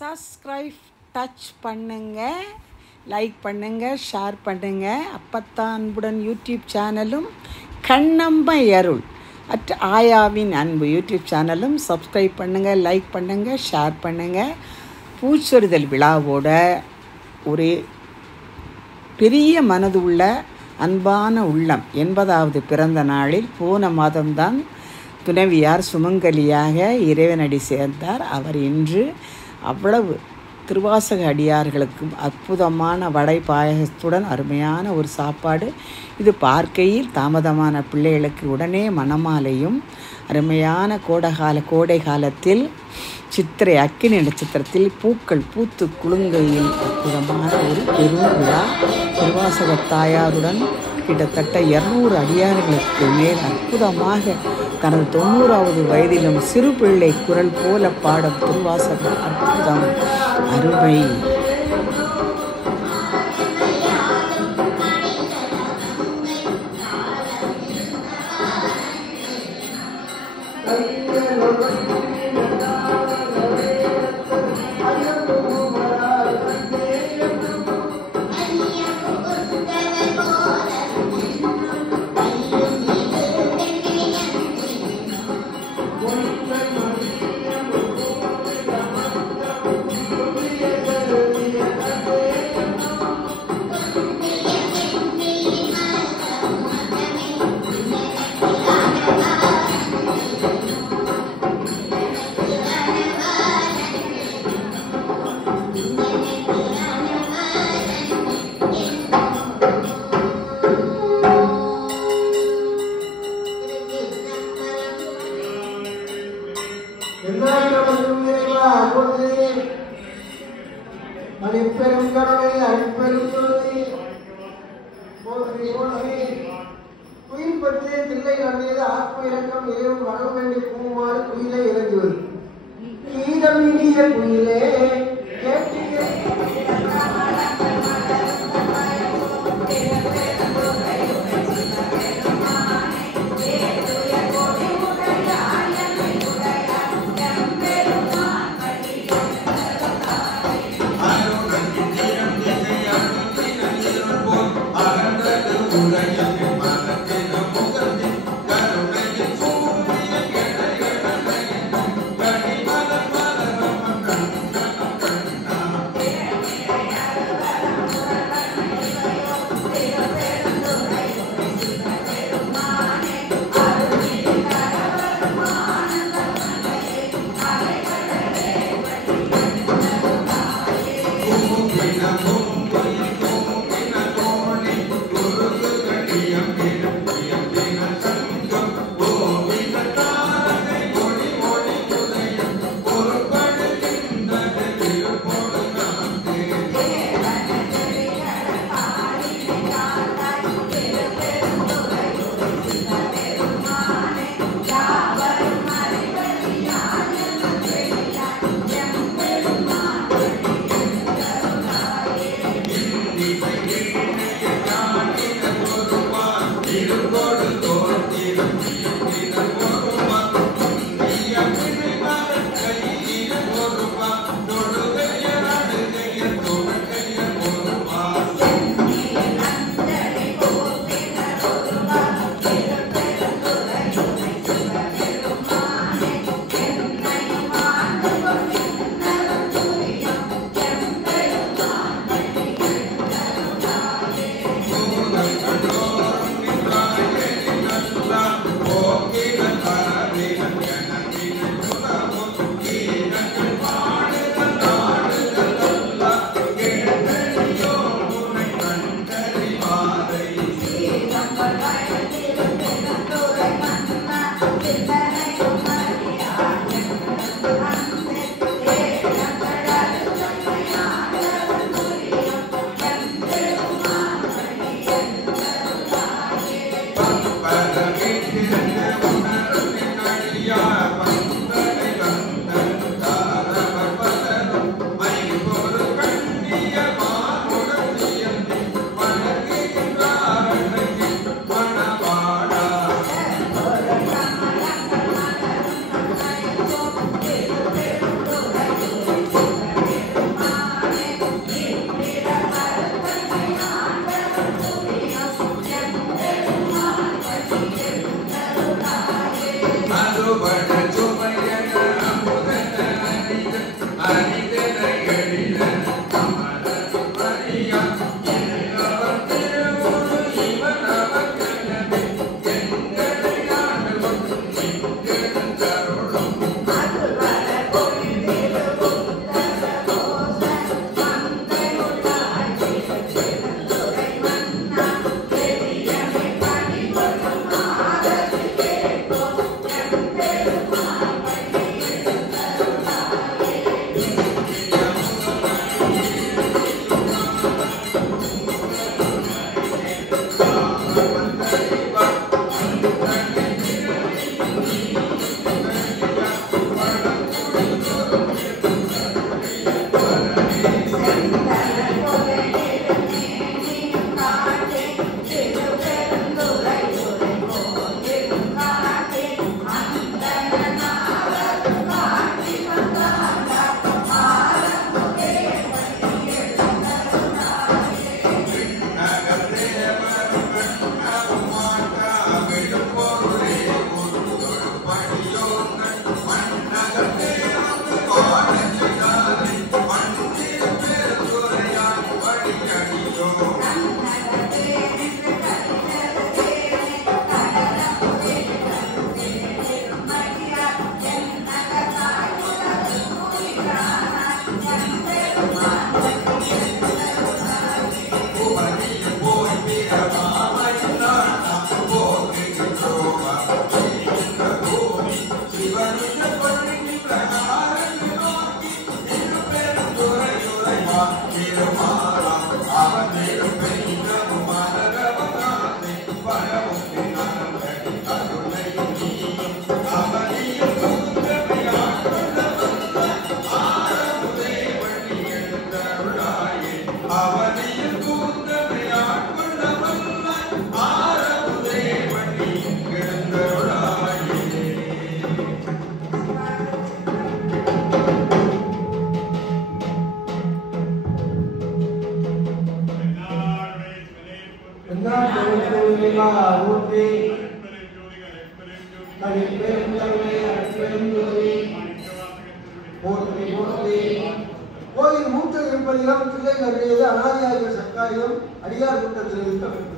Subscribe touch பண்ணுங்க, like பண்ணுங்க, share பண்ணுங்க. அப்பத்தான் அன்புடன் யூடியூப் சேனலும் கண்ணம்மை அருள் ஆயாவின் அன்பு யூடியூப் சேனலும் சப்ஸ்கிரைப் பண்ணுங்கள், லைக் பண்ணுங்கள், ஷேர் பண்ணுங்கள். பூச்சொரிதல் விழாவோட ஒரு பெரிய மனது உள்ள அன்பான உள்ளம் 80வது பிறந்த நாளில் போன மாதம்தான் துணைவியார் சுமங்கலியாக இறைவனடி சேர்ந்தார். அவர் இன்று அவ்வளவு திருவாசக அடியார்களுக்கும் அற்புதமான வடை பாயசத்துடன் அருமையான ஒரு சாப்பாடு. இது பார்க்கையில் தாமதமான பிள்ளைகளுக்கு உடனே மணமாலையும் அருமையான கோடை காலத்தில் சித்திரை அக்கினி நட்சத்திரத்தில் பூக்கள் பூத்து குலுங்கையில் அற்புதமான ஒரு பெரும் விழா. திருவாசக தாயாருடன் கிட்டத்தட்ட 200 அடியார்களுக்கு மேல் அற்புதமாக தனது 90வது வயதிலும் சிறு பிள்ளை குரல் போல பாடும் திருவாசகம் அற்புதம், அருமை. மணிப்பெரும் கருணை அன்பெரும் தொழுதி குயில் பற்றிய பிள்ளைகள் மீது ஆத்ம இறக்கம் இறைவன் வர வேண்டிய பூமாறு குயிலை இறங்குவது கீதம் இனிய குயிலே கோயில் மூத்த இருப்பதிலும் தில்லை நகரிலே அனாதியாக சர்க்காரியம் அடியார் கூட்டத்தில் இருக்க வேண்டும்.